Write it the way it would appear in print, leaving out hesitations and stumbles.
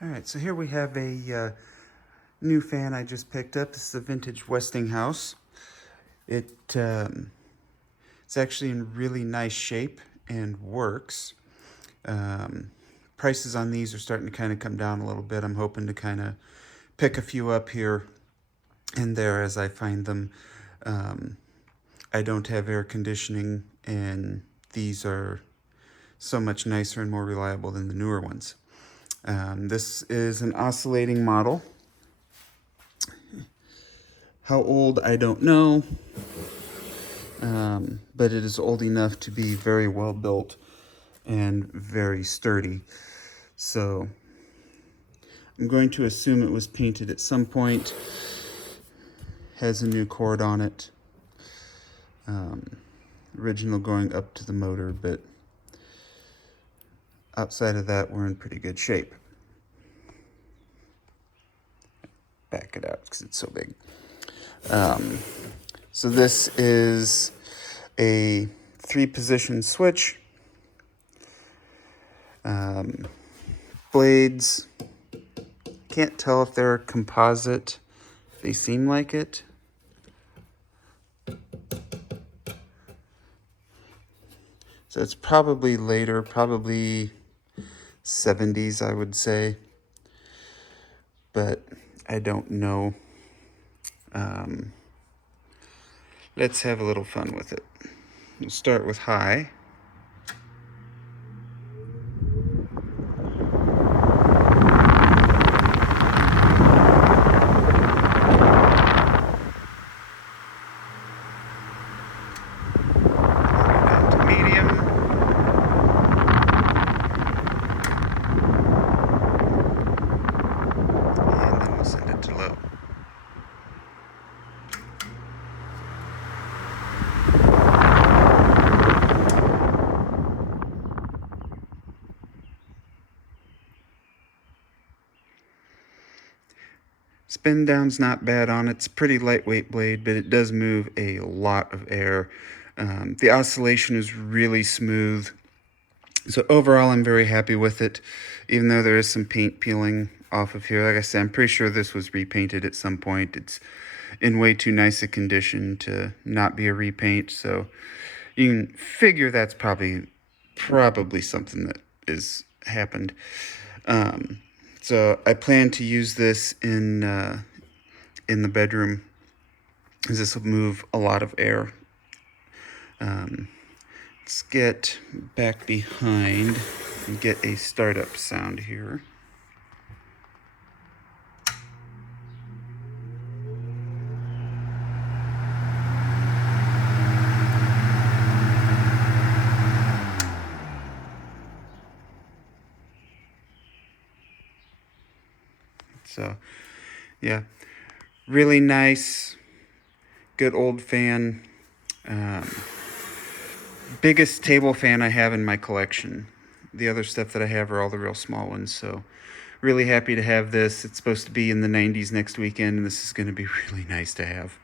All right, so here we have a new fan I just picked up. This is a vintage Westinghouse. It's actually in really nice shape and works. Um, Prices on these are starting to kind of come down a little bit. I'm hoping to kind of pick a few up here and there as I find them. I don't have air conditioning, and these are so much nicer and more reliable than the newer ones. This is an oscillating model. How old, I don't know, but it is old enough to be very well built and very sturdy. So I'm going to assume it was painted at some point. Has a new cord on it. Original going up to the motor, but outside of that, we're in pretty good shape. Back it out because it's so big. So this is a 3-position switch. Blades, can't tell if they're composite. They seem like it. So it's probably later, probably 70s, I would say. But I don't know. Let's have a little fun with it. We'll start with high. Down to medium. And then we'll send it to low. Spin down's not bad on it. It's a pretty lightweight blade, but it does move a lot of air. The oscillation is really smooth. So overall, I'm very happy with it, even though there is some paint peeling off of here. Like I said, I'm pretty sure this was repainted at some point. It's in way too nice a condition to not be a repaint. So you can figure that's probably something that has happened. So I plan to use this in the bedroom, as this will move a lot of air. Let's get back behind and get a startup sound here. So, yeah, really nice, good old fan. Biggest table fan I have in my collection. The other stuff that I have are all the real small ones, so really happy to have this. It's supposed to be in the 90s next weekend, and this is going to be really nice to have.